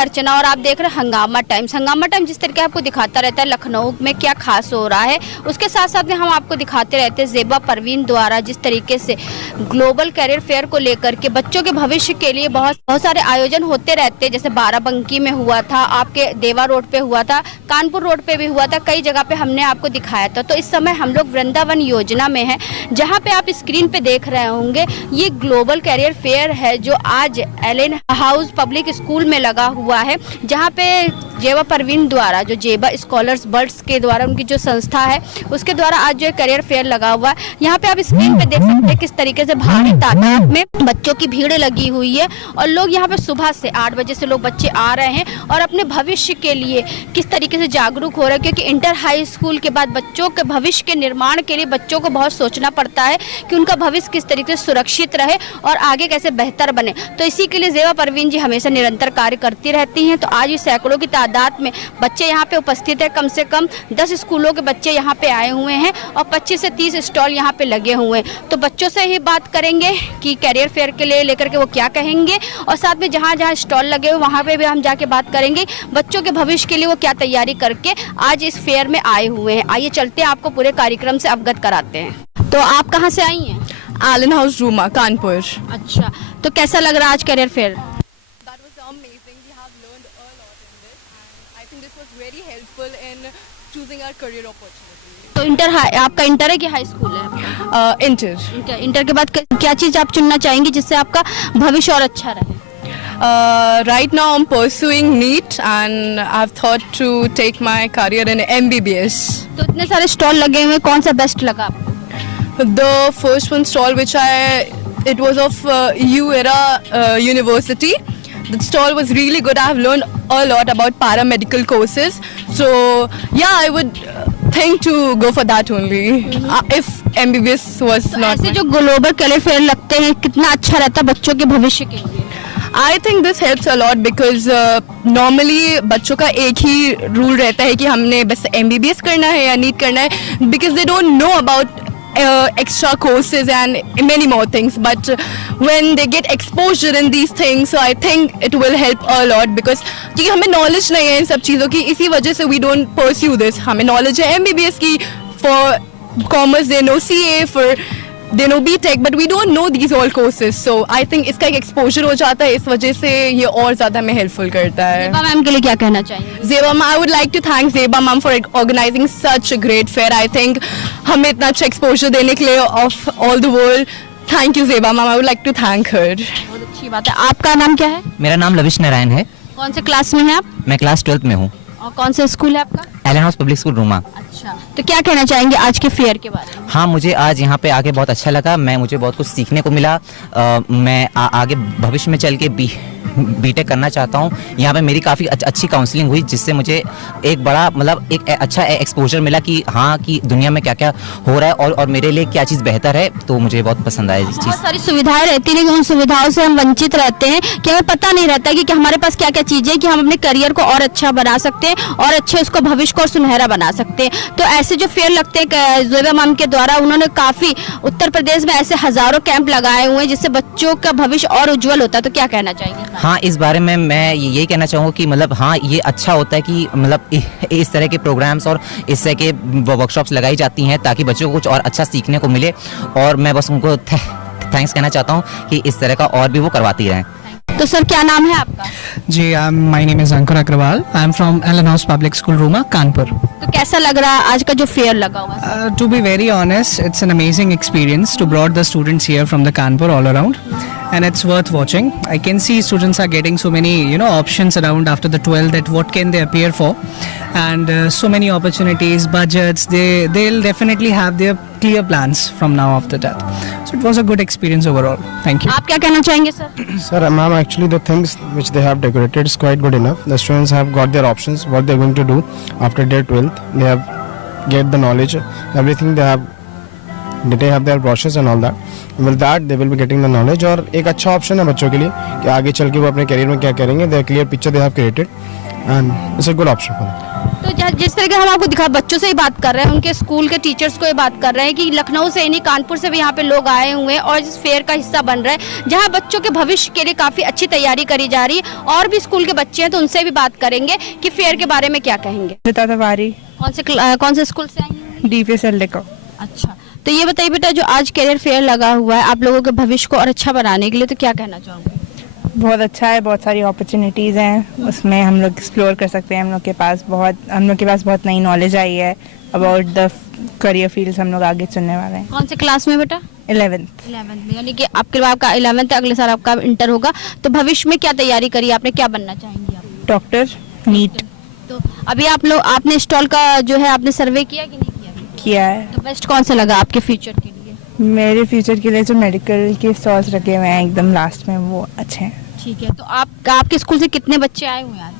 अर्चना और आप देख रहे हैं हंगामा टाइम्स। हंगामा टाइम्स जिस तरीके आपको दिखाता रहता है लखनऊ में क्या खास हो रहा है, उसके साथ साथ में हम आपको दिखाते रहते हैं ज़ेबा परवीन द्वारा जिस तरीके से ग्लोबल कैरियर फेयर को लेकर के बच्चों के भविष्य के लिए बहुत सारे आयोजन होते रहते हैं। जैसे बाराबंकी में हुआ था, आपके देवा रोड पे हुआ था, कानपुर रोड पे भी हुआ था, कई जगह पे हमने आपको दिखाया था। तो इस समय हम लोग वृंदावन योजना में हैं, जहाँ पे आप स्क्रीन पे देख रहे होंगे ये ग्लोबल कैरियर फेयर है जो आज एलेन हाउस पब्लिक स्कूल में लगा हुआ है, जहाँ पे ज़ेबा परवीन द्वारा जो ज़ेबा स्कॉलर्स बर्ड्स के द्वारा उनकी जो संस्था है उसके द्वारा आज जो कैरियर फेयर लगा हुआ है। यहाँ पे आप स्क्रीन पे देख सकते हैं किस तरीके से भारी तादाद में बच्चों की भीड़ लगी हुई है और लोग यहाँ पे सुबह से 8 बजे से लोग बच्चे आ रहे हैं और अपने भविष्य के लिए किस तरीके से जागरूक हो रहे हैं, क्योंकि इंटर हाई स्कूल के बाद बच्चों के भविष्य के निर्माण के लिए बच्चों को बहुत सोचना पड़ता है कि उनका भविष्य किस तरीके से सुरक्षित रहे और आगे कैसे बेहतर बने। तो इसी के लिए ज़ेबा परवीन जी हमेशा निरंतर कार्य करती रहती हैं। तो आज भी सैकड़ों की तादाद में बच्चे यहाँ पे उपस्थित है, कम से कम 10 स्कूलों के बच्चे यहाँ पे आए हुए हैं और 25 से 30 स्टॉल यहाँ पे लगे हुए हैं। तो बच्चों से ही बात करेंगे कि कैरियर फेयर के लिए लेकर के वो क्या कहेंगे और साथ में जहाँ जहाँ स्टॉल लगे हुए वहाँ पे भी हम जाके बात करेंगे बच्चों के भविष्य के लिए वो क्या तैयारी करके आज इस फेयर में आए हुए हैं। आइए चलते हैं, आपको पूरे कार्यक्रम से अवगत कराते हैं। तो आप कहाँ से आई हैं? Allen House Ruma, Kanpur. अच्छा, तो कैसा लग रहा है आज कैरियर फेयर? तो आपका इंटर है कि हाई स्कूल है? इंटर के बाद क्या चीज़ आप चुनना चाहेंगी जिससे आपका भविष्य और अच्छा रहे? Right now I'm pursuing NEET and I've thought to take my career in MBBS. तो इतने सारे स्टॉल लगे हुए, कौन सा बेस्ट लगा आपको? The first one stall it was of UERA University. The stall was really good. I have learned a lot about paramedical courses. So yeah, I would think to go for that only. If MBBS was not. ऐसे जो global career fair लगते हैं कितना अच्छा रहता है बच्चों के भविष्य के लिए? I think this helps a lot because normally बच्चों का एक ही रूल रहता है कि हमने बस MBBS करना है या NEET करना है, because they don't know about extra courses and many more things. But when they get exposure in these things, so I think it will help a lot because क्योंकि हमें knowledge नहीं है इन सब चीज़ों की, इसी वजह से we don't pursue this. हमें knowledge है MBBS की, for commerce they know CA, for they know BTech, but we don't know these all courses. So I think इसका एक exposure हो जाता है, इस वजह से ये और ज़्यादा हमें helpful करता है। ज़ेबा मैम के लिए क्या कहना चाहिए? Zeba ma'am, I would like to thank Zeba ma'am for organizing such a great fair. I think हमें इतना अच्छा exposure देने के लिए of all the world. Thank you Zeba ma'am, I would like to thank her. बहुत अच्छी बात है। आपका नाम क्या है? मेरा नाम लविश नारायण है। कौन से क्लास में हैं आप? मैं क्लास 12th में हूँ। और कौन सा स्कूल है आपका? Allen House public school Ruma. अच्छा, तो क्या कहना चाहेंगे आज के फेयर के बारे में? हाँ, मुझे आज यहाँ पे आके बहुत अच्छा लगा। मुझे बहुत कुछ सीखने को मिला। मैं आगे भविष्य में चल के बीटेक करना चाहता हूँ। यहाँ पे मेरी काफ़ी अच्छी काउंसलिंग हुई जिससे मुझे एक बड़ा मतलब एक अच्छा एक्सपोजर मिला कि हाँ कि दुनिया में क्या क्या हो रहा है और मेरे लिए क्या चीज़ बेहतर है। तो मुझे बहुत पसंद आया इस चीज़। बहुत सारी सुविधाएं रहती हैं, उन सुविधाओं से हम वंचित रहते हैं कि हमें पता नहीं रहता कि हमारे पास क्या क्या चीज़ें कि हम अपने करियर को और अच्छा बना सकते हैं और अच्छे उसको भविष्य को और सुनहरा बना सकते हैं। तो ऐसे जो फेयर लगते हैं ज़ेबा मैम के द्वारा, उन्होंने काफ़ी उत्तर प्रदेश में ऐसे हज़ारों कैंप लगाए हुए हैं जिससे बच्चों का भविष्य और उज्जवल होता है। तो क्या कहना चाहेंगे? हाँ, इस बारे में मैं यही कहना चाहूँगा कि मतलब हाँ, ये अच्छा होता है कि मतलब इस तरह के प्रोग्राम्स और इस तरह के वर्कशॉप्स लगाई जाती हैं ताकि बच्चों को कुछ और अच्छा सीखने को मिले। और मैं बस उनको थैंक्स कहना चाहता हूँ कि इस तरह का और भी वो करवाती रहें। तो सर क्या नाम है आपका? जी, my name is Ankur Agarwal. I am from Allen House public school Ruma, Kanpur. तो कैसा लग रहा है आज का जो फेयर लगा हुआ है? To be very honest, it's an amazing experience to brought the students here from the Kanpur all around, and it's worth watching. I can see students are getting so many options around after the 12th that what can they appear for, and so many opportunities, budgets. They'll definitely have their clear plans from now after that. So it was a good experience overall. Thank you. आप क्या कहना चाहेंगे sir? Sir, ma'am, actually the things which they have decorated is quite good enough. The students have got their options, what they're going to do after their 12th. They have get the knowledge, everything they have. They have their brochures and all that. With that, they will be getting the knowledge. और एक अच्छा option है बच्चों के लिए कि आगे चल के वो अपने करियर में क्या करेंगे. The clear picture they have created. and it's a good option for them. तो जिस तरह के हम आपको दिखा, बच्चों से ही बात कर रहे हैं, उनके स्कूल के टीचर्स को ये बात कर रहे हैं कि लखनऊ से नहीं, कानपुर से भी यहाँ पे लोग आए हुए हैं और इस फेयर का हिस्सा बन रहे हैं, जहाँ बच्चों के भविष्य के लिए काफ़ी अच्छी तैयारी करी जा रही है। और भी स्कूल के बच्चे हैं तो उनसे भी बात करेंगे कि फेयर के बारे में क्या कहेंगे। तिवारी, कौन से स्कूल से आई हैं? DPSL को। अच्छा, तो ये बताइए बेटा, जो आज कैरियर फेयर लगा हुआ है आप लोगों के भविष्य को और अच्छा बनाने के लिए, तो क्या कहना चाहोगे? बहुत अच्छा है, बहुत सारी अपॉर्चुनिटीज़ हैं उसमें, हम लोग एक्सप्लोर कर सकते हैं। हम लोग के पास बहुत नई नॉलेज आई है अबाउट द करियर फील्ड्स हम लोग आगे चुनने वाले हैं। कौन से क्लास में बेटा? 11th में, यानी कि आपके आपका 11th है, अगले साल आपका इंटर होगा। तो भविष्य में क्या तैयारी करी आपने, क्या बनना चाहेंगी आप? Doctor, NEET. तो अभी आपने स्टॉल का जो है आपने सर्वे किया कि नहीं किया है। तो बेस्ट कौन सा लगा आपके फ्यूचर के लिए? मेरे फ्यूचर के लिए जो मेडिकल के स्टॉल्स रखे हुए हैं एकदम लास्ट में, वो अच्छे हैं। ठीक है, तो आपके स्कूल से कितने बच्चे आए हुए हैं आज?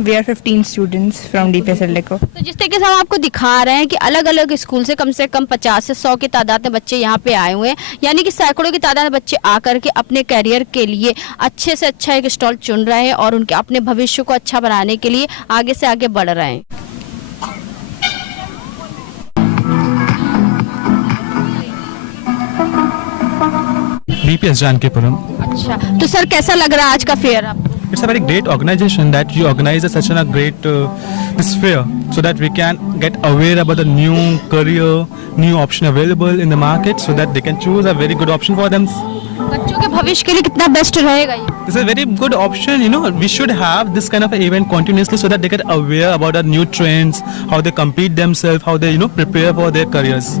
We are 15 students from DPSL को। तो जिस तरीके से हम आपको दिखा रहे हैं कि अलग अलग स्कूल से कम 50 से 100 की तादाद में बच्चे यहाँ पे आए हुए हैं, यानी कि सैकड़ों की तादाद में बच्चे आकर के अपने कैरियर के लिए अच्छे से अच्छा एक स्टॉल चुन रहे हैं और उनके अपने भविष्य को अच्छा बनाने के लिए आगे से आगे बढ़ रहे हैं। DPS Jankipuram. अच्छा, तो सर कैसा लग रहा है आज का फेयर आपको? It's a very great organization that you organize such a great this fair so that we can get aware about the new career, new option available in the market so that they can choose a very good option for them. बच्चों के भविष्य के लिए कितना best रहेगा ये? This is a very good option, you know, we should have this kind of an event continuously so that they get aware about the new trends, how they compete themselves, how they, you know, prepare for their careers.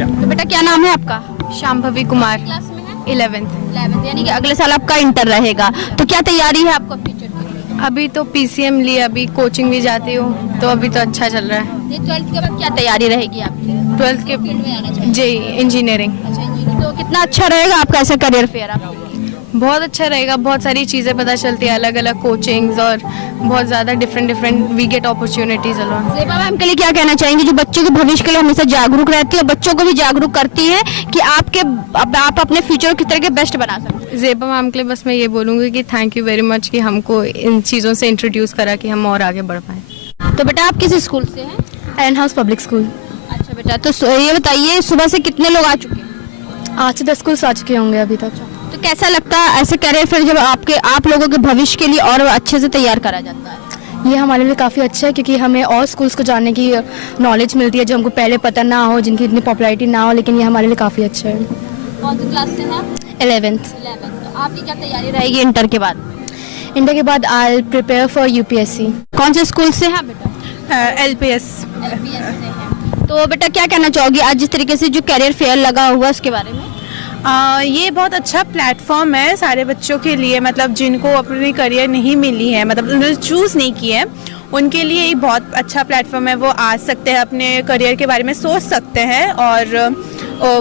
Yeah. तो बेटा क्या नाम है आपका? Shambhavi Kumar, class में है? 11th। यानी कि अगले साल आपका इंटर रहेगा, तो क्या तैयारी है आपको फ्यूचर के लिए? अभी तो PCM ली, अभी कोचिंग भी जाती हूँ, तो अभी तो अच्छा चल रहा है। ये 12th के बाद क्या तैयारी रहेगी आपकी? 12th के फील्ड में आना चाहिए। JEE engineering. अच्छा, इंजीनियरिंग। तो कितना अच्छा रहेगा आपका ऐसा करियर फेयर आपके लिए? बहुत अच्छा रहेगा, बहुत सारी चीज़ें पता चलती है, अलग अलग कोचिंग्स और बहुत ज़्यादा different we get opportunities alone. Zeba ma'am के लिए क्या कहना चाहेंगी, जो बच्चों के भविष्य के लिए हमेशा जागरूक रहती है और बच्चों को भी जागरूक करती है कि आप अपने फ्यूचर को किस तरह के बेस्ट बना सकते हैं? ज़ेबा मैम के लिए बस मैं ये बोलूँगी कि थैंक यू वेरी मच कि हमको इन चीज़ों से इंट्रोड्यूस करा कि हम और आगे बढ़ पाएँ। तो बेटा आप किस स्कूल से हैं? Allen House public school. अच्छा बेटा, तो ये बताइए सुबह से कितने लोग आ चुके हैं? 8 से 10 स्कूल्स आ चुके होंगे अभी तक। तो कैसा लगता है ऐसे करियर फेयर जब आप लोगों के भविष्य के लिए और अच्छे से तैयार करा जाता है? ये हमारे लिए काफ़ी अच्छा है क्योंकि हमें और स्कूल्स को जानने की नॉलेज मिलती है जो हमको पहले पता ना हो, जिनकी इतनी पॉपुलैरिटी ना हो, लेकिन ये हमारे लिए काफ़ी अच्छा है। कौन सी क्लास से हैं आप? 11th। तो आपकी क्या तैयारी रहेगी इंटर के बाद? इंटर के बाद आई प्रिपेयर फॉर UPSC। कौन से स्कूल से हैं बेटा? LPS। तो बेटा क्या कहना चाहोगी आज जिस तरीके से जो कैरियर फेयर लगा हुआ है उसके बारे में? ये बहुत अच्छा प्लेटफॉर्म है सारे बच्चों के लिए, मतलब जिनको अपनी करियर नहीं मिली है, मतलब उन्होंने चूज़ नहीं की है, उनके लिए एक बहुत अच्छा प्लेटफॉर्म है। वो आ सकते हैं, अपने करियर के बारे में सोच सकते हैं और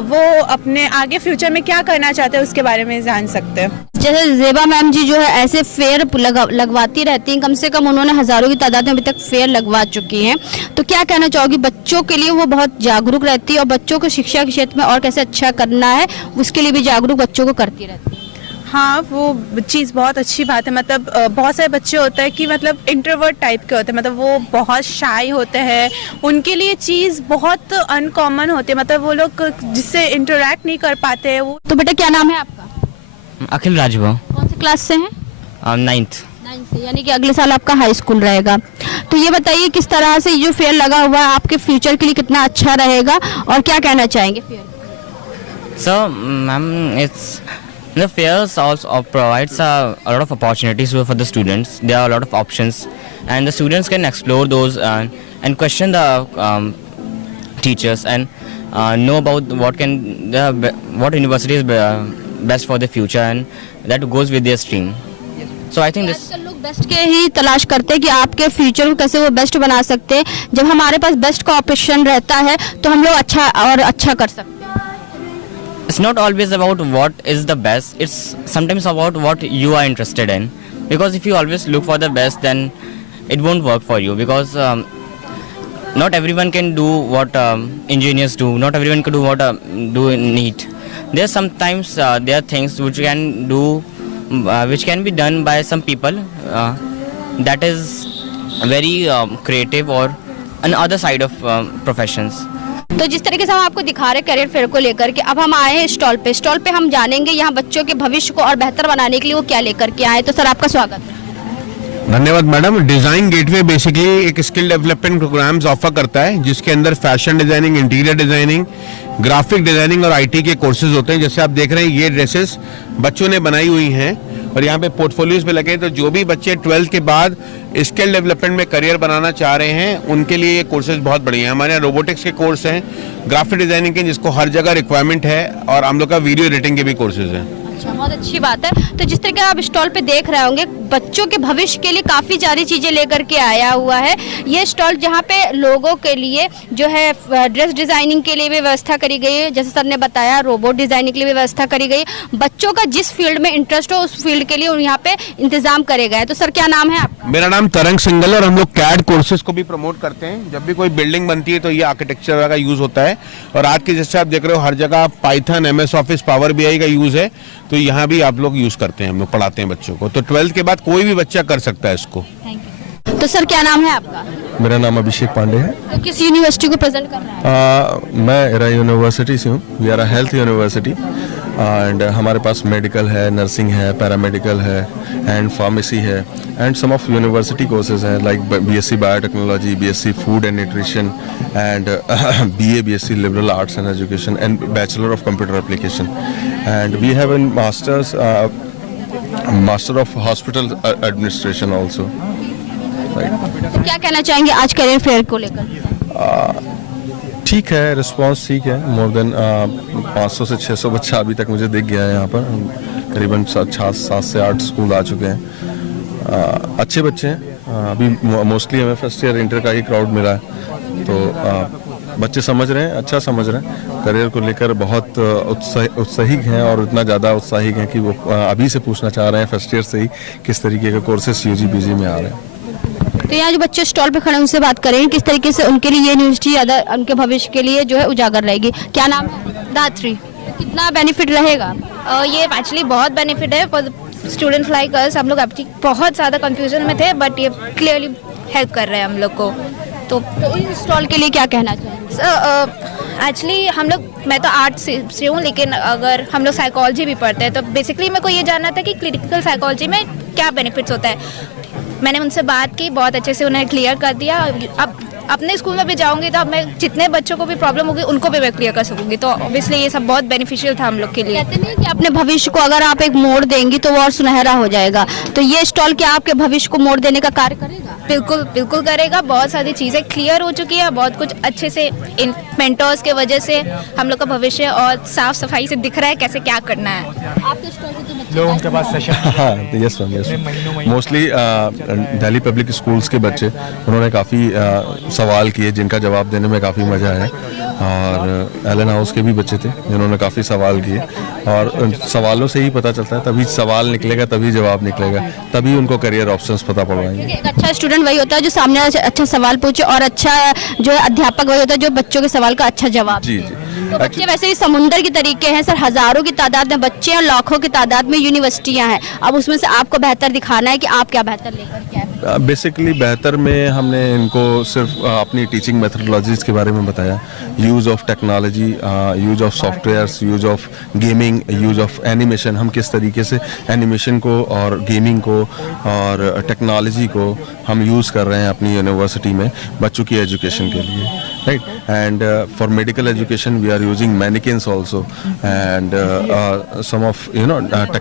वो अपने आगे फ्यूचर में क्या करना चाहते हैं उसके बारे में जान सकते हैं। जैसे ज़ेबा मैम जी जो है ऐसे फेयर लगवाती रहती हैं, कम से कम उन्होंने हज़ारों की तादाद में अभी तक फेयर लगवा चुकी हैं, तो क्या कहना चाहोगी बच्चों के लिए? वो बहुत जागरूक रहती है और बच्चों को शिक्षा के क्षेत्र में और कैसे अच्छा करना है उसके लिए भी जागरूक बच्चों को करती रहती है। हाँ, वो चीज़ बहुत अच्छी बात है। मतलब बहुत सारे बच्चे होते हैं कि मतलब इंट्रोवर्ट टाइप के होते हैं, मतलब वो बहुत शाय होते हैं, उनके लिए चीज़ बहुत अनकॉमन होती है, मतलब वो लोग जिससे इंटरेक्ट नहीं कर पाते हैं वो। तो बेटा क्या नाम है आपका? अखिल राजभव, कौन से क्लास से हैं? 9th। 9th से, यानी कि अगले साल आपका हाई स्कूल रहेगा। तो ये बताइए किस तरह से ये जो फेयर लगा हुआ है आपके फ्यूचर के लिए कितना अच्छा रहेगा और क्या कहना चाहेंगे fair? So, ma'am, the fairs also provides a lot of opportunities for the students. There are a lot of options, and the students can explore those and question the teachers and know about what university is best for the future, and that goes with their stream. So I think this. लोग best के ही तलाश करते हैं कि आपके future को कैसे वो बेस्ट बना सकते हैं। जब हमारे पास बेस्ट का ऑप्शन रहता है तो हम लोग अच्छा कर सकते हैं। It's not always about what is the best. It's sometimes about what you are interested in. Because if you always look for the best, then it won't work for you. Because not everyone can do what engineers do. Not everyone can do what do in NEET. There sometimes there are things which can be done by some people. That is very creative or an other side of professions. तो जिस तरीके से हम आपको दिखा रहे हैं career fair को लेकर के, अब हम आए हैं स्टॉल पे हम जानेंगे यहाँ बच्चों के भविष्य को और बेहतर बनाने के लिए वो क्या लेकर के आए। तो सर आपका स्वागत है। धन्यवाद मैडम। डिज़ाइन गेटवे बेसिकली एक स्किल डेवलपमेंट प्रोग्राम्स ऑफर करता है जिसके अंदर fashion designing, interior designing, graphic designing और आईटी के कोर्सेज होते हैं। जैसे आप देख रहे हैं ये ड्रेसेस बच्चों ने बनाई हुई हैं और यहाँ पे पोर्टफोलियोज पे लगे। तो जो भी बच्चे 12th के बाद स्किल डेवलपमेंट में करियर बनाना चाह रहे हैं उनके लिए ये कोर्सेज बहुत बढ़िया हैं। हमारे यहाँ रोबोटिक्स के कोर्स हैं, ग्राफिक डिज़ाइनिंग के जिसको हर जगह रिक्वायरमेंट है, और हम लोग का वीडियो एडिटिंग के भी कोर्सेज हैं। अच्छा, बहुत अच्छी बात है। तो जिस तरीके आप स्टॉल पे देख रहे होंगे बच्चों के भविष्य के लिए काफ़ी सारी चीज़ें लेकर के आया हुआ है ये स्टॉल, जहाँ पे लोगों के लिए जो है ड्रेस डिज़ाइनिंग के लिए भी व्यवस्था करी गई है। जैसे सर ने बताया रोबोट डिज़ाइनिंग के लिए भी व्यवस्था करी गई। बच्चों का जिस फील्ड में इंटरेस्ट हो उस फील्ड के लिए यहाँ पे इंतजाम करे गए हैं। तो सर क्या नाम है आपका? मेरा नाम तरंग सिंगल, और हम लोग कैड कोर्सेज को भी प्रमोट करते हैं। जब भी कोई बिल्डिंग बनती है तो ये आर्किटेक्चर का यूज़ होता है, और आज के जैसे आप देख रहे हो हर जगह Python, MS office, power BI का यूज़ है, तो यहाँ भी आप लोग यूज़ करते हैं, हम लोग पढ़ाते हैं बच्चों को। तो 12th के बाद कोई भी बच्चा कर सकता है इसको। तो सर क्या नाम है आपका? मेरा नाम अभिषेक पांडे है। तो किस यूनिवर्सिटी को प्रेजेंट कर रहे हैं? मैं एरा यूनिवर्सिटी से हूँ। We are a health university and हमारे पास मेडिकल है, नर्सिंग है, पैरामेडिकल है एंड फार्मेसी है and some of university courses हैं like BSc biotechnology, BSc food and nutrition and BA BSc liberal arts and education and bachelor of computer application and we have an master of hospital administration also. क्या कहना चाहेंगे आज career fair को लेकर? ठीक है, response ठीक है। मोर देन 500 से 600 बच्चा अभी तक मुझे दिख गया है यहाँ पर। करीबन 7 से 8 स्कूल आ चुके हैं। अच्छे बच्चे हैं। अभी मोस्टली हमें फर्स्ट ईयर इंटर का ही क्राउड मिला है, तो बच्चे समझ रहे हैं, अच्छा समझ रहे हैं। करियर को लेकर बहुत उत्साहित हैं और इतना ज़्यादा उत्साहित हैं कि वो अभी से पूछना चाह रहे हैं फर्स्ट ईयर से ही किस तरीके के कोर्सेस UG-BG में आ रहे हैं। तो यहाँ जो बच्चे स्टॉल पे खड़े उनसे बात करें किस तरीके से उनके लिए ये यूनिवर्सिटी ज़्यादा उनके भविष्य के लिए जो है उजागर रहेगी। क्या नाम है? धात्री। कितना बेनिफिट रहेगा? ये एक्चुअली बहुत बेनिफिट है फॉर स्टूडेंट्स लाइक अस। हम लोग बहुत ज़्यादा कंफ्यूजन में थे बट ये क्लियरली हेल्प कर रहे हैं हम लोग को। तो इस स्टॉल के लिए क्या कहना चाहिए? एक्चुअली हम लोग, मैं तो आर्ट से हूँ लेकिन अगर हम लोग साइकोलॉजी भी पढ़ते हैं तो बेसिकली मेरे को ये जानना था कि क्लिनिकल साइकोलॉजी में क्या बेनिफिट्स होता है। मैंने उनसे बात की, बहुत अच्छे से उन्हें क्लियर कर दिया। अब अपने स्कूल में भी जाऊंगी तो अब मैं जितने बच्चों को भी प्रॉब्लम होगी उनको भी मैं क्लियर कर सकूंगी। तो ऑब्वियसली ये सब बहुत बेनिफिशियल था हम लोग के लिए। कहते हैं कि अपने भविष्य को अगर आप एक मोड़ देंगी तो वो और सुनहरा हो जाएगा। तो ये स्टॉल क्या आपके भविष्य को मोड़ देने का कार्य करेगा? बिल्कुल बिल्कुल करेगा। बहुत सारी चीज़ें क्लियर हो चुकी है, बहुत कुछ अच्छे से इन मेंटर्स के वजह से हम लोग का भविष्य और साफ सफाई से दिख रहा है कैसे क्या करना है। आपके स्टॉल के लोगों के पास session yes ma'am, yes. Mostly Delhi public schools के बच्चे उन्होंने काफ़ी सवाल किए जिनका जवाब देने में काफ़ी मज़ा आया, और एलन हाउस के भी बच्चे थे जिन्होंने काफ़ी सवाल किए, और उन सवालों से ही पता चलता है, तभी सवाल निकलेगा तभी जवाब निकलेगा, तभी उनको करियर ऑप्शंस पता पड़ेंगे। एक अच्छा स्टूडेंट वही होता है जो सामने अच्छा सवाल पूछे, और अच्छा जो है अध्यापक वही होता है जो बच्चों के सवाल का अच्छा जवाब। जी जी। तो बच्चे वैसे ही समुंदर की तरीके हैं सर, हजारों की तादाद में बच्चे हैं, लाखों की तादाद में यूनिवर्सिटियां हैं। अब उसमें से आपको बेहतर दिखाना है कि आप क्या बेहतर लेकर के आए। बेसिकली बेहतर में हमने इनको सिर्फ अपनी टीचिंग मेथडोलॉजीज़ के बारे में बताया, use of technology, use of softwares, use of gaming, use of animation. हम किस तरीके से एनिमेशन को और गेमिंग को और टेक्नोलॉजी को हम यूज़ कर रहे हैं अपनी यूनिवर्सिटी में बच्चों की एजुकेशन के लिए, right. And for medical education we are using manikins also and some of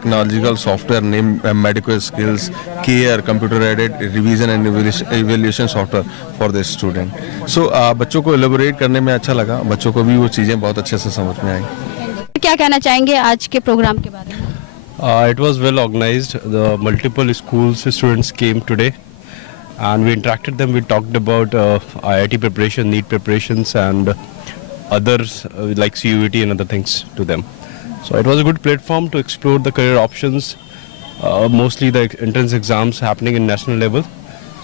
technological software named medical skills, care, computer aided revision and evaluation software for the student. So बच्चों को elaborate करने में अच्छा लगा, बच्चों को भी वो चीज़ें बहुत अच्छे से समझ में आई। क्या कहना चाहेंगे आज के प्रोग्राम के बारे में? It was well organized. The multiple schools students came today and we interacted them. We talked about IIT preparation, NEET preparations and others like CUET and other things to them. So it was a good platform to explore the career options, mostly the entrance exams happening in national level.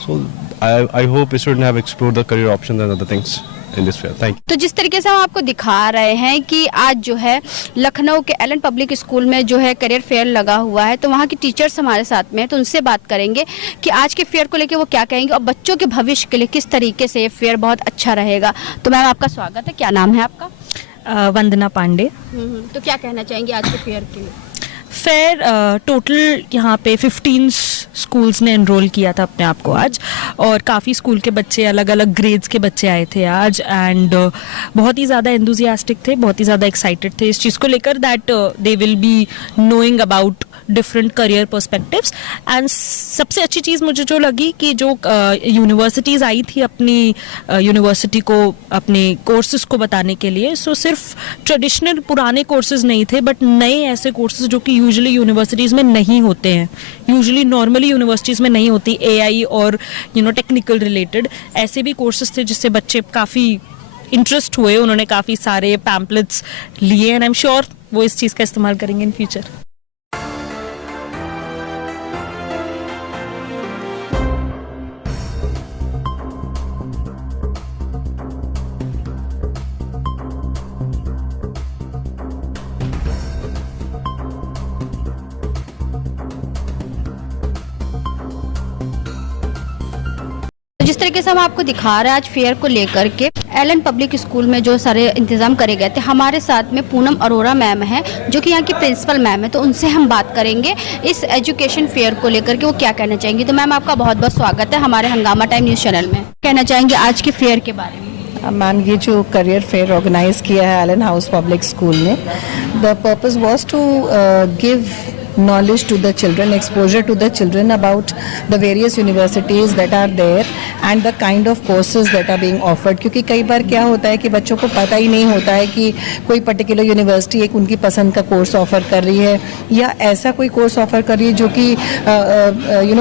So I hope students have explored the career options and other things in this fair. Thank you. तो जिस तरीके से हम आपको दिखा रहे हैं कि आज जो है लखनऊ के एलन पब्लिक स्कूल में जो है करियर फेयर लगा हुआ है, तो वहाँ की टीचर्स हमारे साथ में हैं, तो उनसे बात करेंगे कि आज के फेयर को लेकर वो क्या कहेंगे और बच्चों के भविष्य के लिए किस तरीके से ये फेयर बहुत अच्छा रहेगा। तो मैम आपका स्वागत है, क्या नाम है आपका? वंदना पांडे। तो क्या कहना चाहेंगे आज के फेयर के लिए? फेयर टोटल यहाँ पे 15 स्कूल्स ने एनरोल किया था अपने आप को आज, और काफ़ी स्कूल के बच्चे, अलग अलग ग्रेड्स के बच्चे आए थे आज, एंड बहुत ही ज़्यादा एंथुजियास्टिक थे, बहुत ही ज़्यादा एक्साइटेड थे इस चीज़ को लेकर that they will be knowing about different career perspectives. And सबसे अच्छी चीज़ मुझे जो लगी कि जो यूनिवर्सिटीज़ आई थी अपनी यूनिवर्सिटी को अपने कोर्सेज को बताने के लिए, सो सिर्फ ट्रेडिशनल पुराने कोर्सेज नहीं थे बट नए ऐसे कोर्सेज जो कि यूजुअली यूनिवर्सिटीज़ में नहीं होते हैं, यूजुअली नॉर्मली यूनिवर्सिटीज़ में नहीं होती, AI और टेक्निकल रिलेटेड ऐसे भी कोर्सेज थे जिससे बच्चे काफ़ी इंटरेस्ट हुए, उन्होंने काफ़ी सारे पैम्पलेट्स लिए, एंड आई एम श्योर वो इस चीज़ का इस्तेमाल करेंगे इन फ्यूचर। जिस तरीके से हम आपको दिखा रहे हैं आज फेयर को लेकर के एलन पब्लिक स्कूल में जो सारे इंतजाम करे गए थे, हमारे साथ में पूनम अरोड़ा मैम है जो कि यहाँ की प्रिंसिपल मैम है, तो उनसे हम बात करेंगे इस एजुकेशन फेयर को लेकर के वो क्या कहना चाहेंगी। तो मैम आपका बहुत बहुत स्वागत है हमारे हंगामा टाइम न्यूज़ चैनल में। कहना चाहेंगे आज के फेयर के बारे में? मैम, ये जो करियर फेयर ऑर्गेनाइज किया है एलन हाउस पब्लिक स्कूल ने, the purpose was to give knowledge to the children, exposure to the children about the various universities that are there and the kind of courses that are being offered। क्योंकि कई बार क्या होता है कि बच्चों को पता ही नहीं होता है कि कोई पर्टिकुलर यूनिवर्सिटी एक उनकी पसंद का कोर्स ऑफर कर रही है या ऐसा कोई कोर्स ऑफर कर रही है जो कि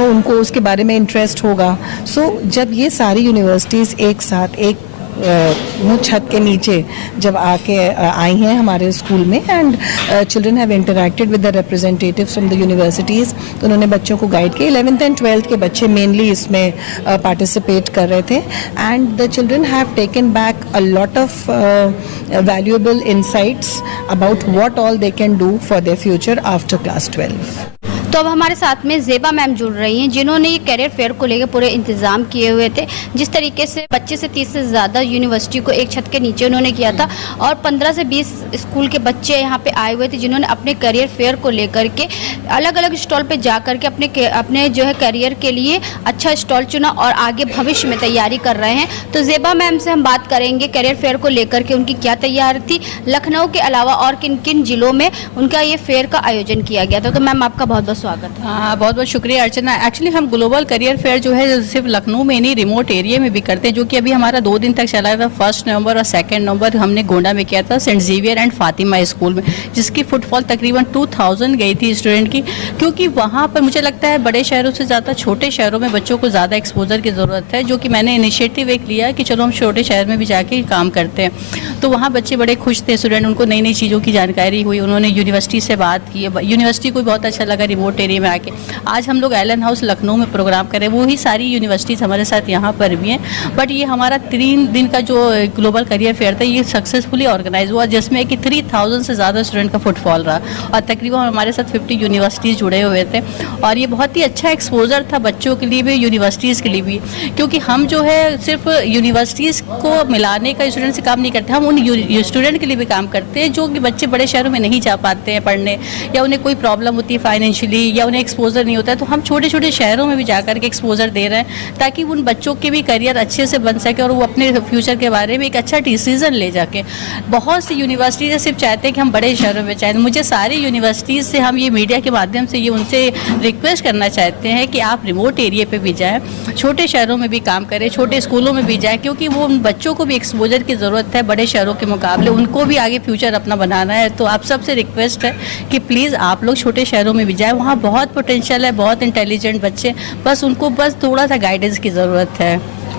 उनको उसके बारे में इंटरेस्ट होगा। सो जब ये सारी यूनिवर्सिटीज़ एक साथ एक मुँह छत के नीचे जब आके आई हैं हमारे स्कूल में, and children have interacted with the representatives from the universities, तो उन्होंने बच्चों को गाइड किया। 11th एंड 12th के बच्चे मेनली इसमें पार्टिसिपेट कर रहे थे, and the children have taken back a lot of valuable insights about what all they can do for their future after class 12। तो अब हमारे साथ में ज़ेबा मैम जुड़ रही हैं जिन्होंने ये करियर फेयर को लेकर पूरे इंतजाम किए हुए थे। जिस तरीके से 25 से 30 से ज़्यादा यूनिवर्सिटी को एक छत के नीचे उन्होंने किया था और 15 से 20 स्कूल के बच्चे यहाँ पे आए हुए थे जिन्होंने अपने करियर फेयर को लेकर के अलग अलग स्टॉल पे जा कर के अपने जो है करियर के लिए अच्छा स्टॉल चुना और आगे भविष्य में तैयारी कर रहे हैं। तो ज़ेबा मैम से हम बात करेंगे करियर फेयर को लेकर के उनकी क्या तैयारी थी, लखनऊ के अलावा और किन किन जिलों में उनका ये फेयर का आयोजन किया गया था। तो मैम आपका बहुत बहुत स्वागत है। बहुत बहुत शुक्रिया अर्चना। एक्चुअली हम ग्लोबल करियर फेयर जो है सिर्फ लखनऊ में नहीं, रिमोट एरिया में भी करते हैं, जो कि अभी हमारा 2 दिन तक चला था। 1 नवंबर और 2 नवंबर हमने गोंडा में किया था, Saint Xavier and Fatima school में, जिसकी फुटफॉल तकरीबन 2000 गई थी स्टूडेंट की। क्योंकि वहाँ पर मुझे लगता है बड़े शहरों से ज़्यादा छोटे शहरों में बच्चों को ज़्यादा एक्सपोजर की ज़रूरत है, जो कि मैंने इनिशिएटिव एक लिया कि चलो हम छोटे शहर में भी जाके काम करते हैं। तो वहाँ बच्चे बड़े खुश थे, स्टूडेंट, उनको नई नई चीज़ों की जानकारी हुई, उन्होंने यूनिवर्सिटी से बात की, यूनिवर्सिटी को भी बहुत अच्छा लगा रिमोट एरिया में आके। आज हम लोग एलन हाउस लखनऊ में प्रोग्राम करें, वो ही सारी यूनिवर्सिटीज़ हमारे साथ यहाँ पर भी हैं। बट ये हमारा 3 दिन का जो ग्लोबल करियर फेयर था ये सक्सेसफुली ऑर्गेनाइज हुआ, जिसमें कि 3000 से ज़्यादा स्टूडेंट का फुटफॉल रहा और तकरीबन हमारे साथ 50 यूनिवर्सिटीज़ जुड़े हुए थे। और ये बहुत ही अच्छा एक्सपोजर था बच्चों के लिए भी, यूनिवर्सिटीज़ के लिए भी, क्योंकि हम जो है सिर्फ यूनिवर्सिटीज़ को मिलाने का स्टूडेंट से काम नहीं करते, हम उन स्टूडेंट के लिए भी काम करते हैं जो कि बच्चे बड़े शहरों में नहीं जा पाते हैं पढ़ने, या उन्हें कोई प्रॉब्लम होती है फाइनेंशियली, या उन्हें एक्सपोजर नहीं होता है। तो हम छोटे छोटे शहरों में भी जाकर के एक्सपोजर दे रहे हैं ताकि उन बच्चों के भी करियर अच्छे से बन सके और वो अपने फ्यूचर के बारे में एक अच्छा डिसीजन ले जाके। बहुत सी यूनिवर्सिटीज़ सिर्फ चाहते हैं कि हम बड़े शहरों में चाहें। मुझे सारी यूनिवर्सिटीज़ से हम ये मीडिया के माध्यम से ये उनसे रिक्वेस्ट करना चाहते हैं कि आप रिमोट एरिया पे भी जाएं, छोटे शहरों में भी काम करें, छोटे स्कूलों में भी जाएं, क्योंकि वो उन बच्चों को भी एक्सपोजर की ज़रूरत है बड़े शहरों के मुकाबले, उनको भी आगे फ्यूचर अपना बनाना है। तो आप सबसे रिक्वेस्ट है कि प्लीज़ आप लोग छोटे शहरों में भी जाएँ, वहाँ बहुत पोटेंशियल है, बहुत इंटेलिजेंट बच्चे, बस उनको बस थोड़ा सा गाइडेंस की ज़रूरत है।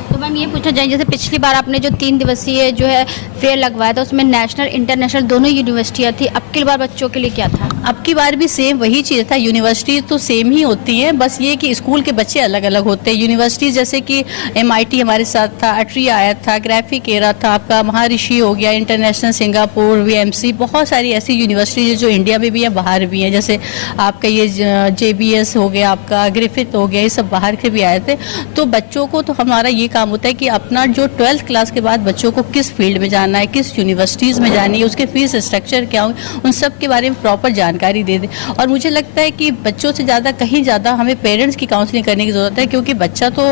तो मैम ये पूछना चाहिए, जैसे पिछली बार आपने जो 3 दिवसीय जो है फेयर लगवाया था उसमें नेशनल इंटरनेशनल दोनों यूनिवर्सिटियाँ थी, अब की बार बच्चों के लिए क्या था? अब की बार भी सेम वही चीज़ था। यूनिवर्सिटी तो सेम ही होती हैं, बस ये कि स्कूल के बच्चे अलग अलग होते हैं। यूनिवर्सिटी जैसे कि MIT हमारे साथ था, अट्री आया था, ग्राफिकेरा था, आपका महर्षि हो गया, इंटरनेशनल सिंगापुर, VMC, बहुत सारी ऐसी यूनिवर्सिटी जो इंडिया में भी है, बाहर भी हैं। जैसे आपका ये JBS हो गया, आपका ग्रिफिथ हो गया, ये सब बाहर के भी आए थे। तो बच्चों को तो हमारा ये काम होता है कि अपना जो 12th क्लास के बाद बच्चों को किस फील्ड में जाना है, किस यूनिवर्सिटीज़ में जानी है, उसके फीस स्ट्रक्चर क्या हो, उन सब के बारे में प्रॉपर जानकारी दे दें। और मुझे लगता है कि बच्चों से ज़्यादा कहीं ज़्यादा हमें पेरेंट्स की काउंसलिंग करने की ज़रूरत है, क्योंकि बच्चा तो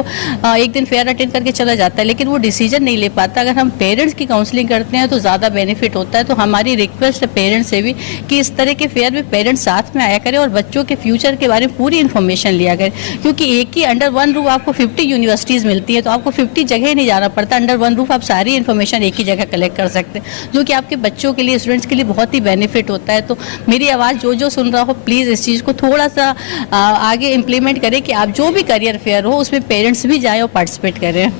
एक दिन फेयर अटेंड करके चला जाता है, लेकिन वो डिसीजन नहीं ले पाता। अगर हम पेरेंट्स की काउंसलिंग करते हैं तो ज़्यादा बेनिफिट होता है। तो हमारी रिक्वेस्ट है पेरेंट्स से भी कि इस तरह के फेयर में पेरेंट्स साथ में आया करें और बच्चों के फ्यूचर के बारे में पूरी इन्फॉर्मेशन लिया करें, क्योंकि एक ही अंडर वन रूफ आपको 50 यूनिवर्सिटीज़ मिलती है, तो आपको 50 जगह नहीं जाना पड़ता। अंडर वन रूफ आप सारी इन्फॉर्मेशन एक ही जगह कलेक्ट कर सकते हैं, जो कि आपके बच्चों के लिए, स्टूडेंट्स के लिए बहुत ही बेनिफिट होता है। तो मेरी आवाज़ जो सुन रहा हो, प्लीज़ इस चीज़ को थोड़ा सा आगे इम्प्लीमेंट करें कि आप जो भी करियर फेयर हो उसमें पेरेंट्स भी जाएं और पार्टिसिपेट करें।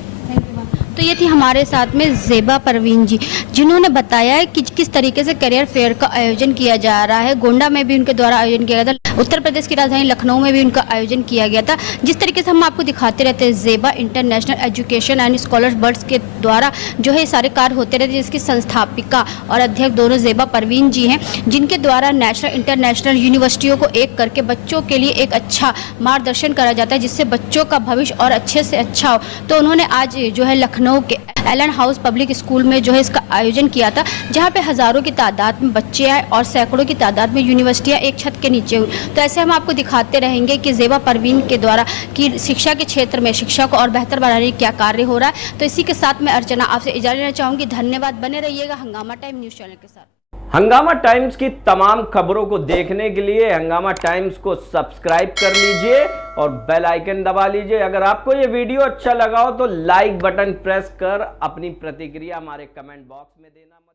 तो ये थी हमारे साथ में ज़ेबा परवीन जी, जिन्होंने बताया है कि किस तरीके से करियर फेयर का आयोजन किया जा रहा है। गोंडा में भी उनके द्वारा आयोजन किया गया था, उत्तर प्रदेश की राजधानी लखनऊ में भी उनका आयोजन किया गया था। जिस तरीके से हम आपको दिखाते रहते हैं, Zeba international education and scholars birds के द्वारा जो है सारे कार्य होते रहते हैं, जिसकी संस्थापिका और अध्यक्ष दोनों ज़ेबा परवीन जी हैं, जिनके द्वारा नेशनल इंटरनेशनल यूनिवर्सिटियों को एक करके बच्चों के लिए एक अच्छा मार्गदर्शन करा जाता है, जिससे बच्चों का भविष्य और अच्छे से अच्छा हो। तो उन्होंने आज जो है लखनऊ के एलन हाउस पब्लिक स्कूल में जो है इसका आयोजन किया था, जहां पे हजारों की तादाद में बच्चे आए और सैकड़ों की तादाद में यूनिवर्सिटियां एक छत के नीचे हुई। तो ऐसे हम आपको दिखाते रहेंगे कि ज़ेबा परवीन के द्वारा कि शिक्षा के क्षेत्र में शिक्षा को और बेहतर बनाने का क्या कार्य हो रहा है। तो इसी के साथ मैं अर्चना आपसे इजाजत लेना चाहूंगी। धन्यवाद, बने रहिएगा हंगामा टाइम न्यूज चैनल के साथ। हंगामा टाइम्स की तमाम खबरों को देखने के लिए हंगामा टाइम्स को सब्सक्राइब कर लीजिए और बेल आइकन दबा लीजिए। अगर आपको ये वीडियो अच्छा लगा हो तो लाइक बटन प्रेस कर अपनी प्रतिक्रिया हमारे कमेंट बॉक्स में देना मत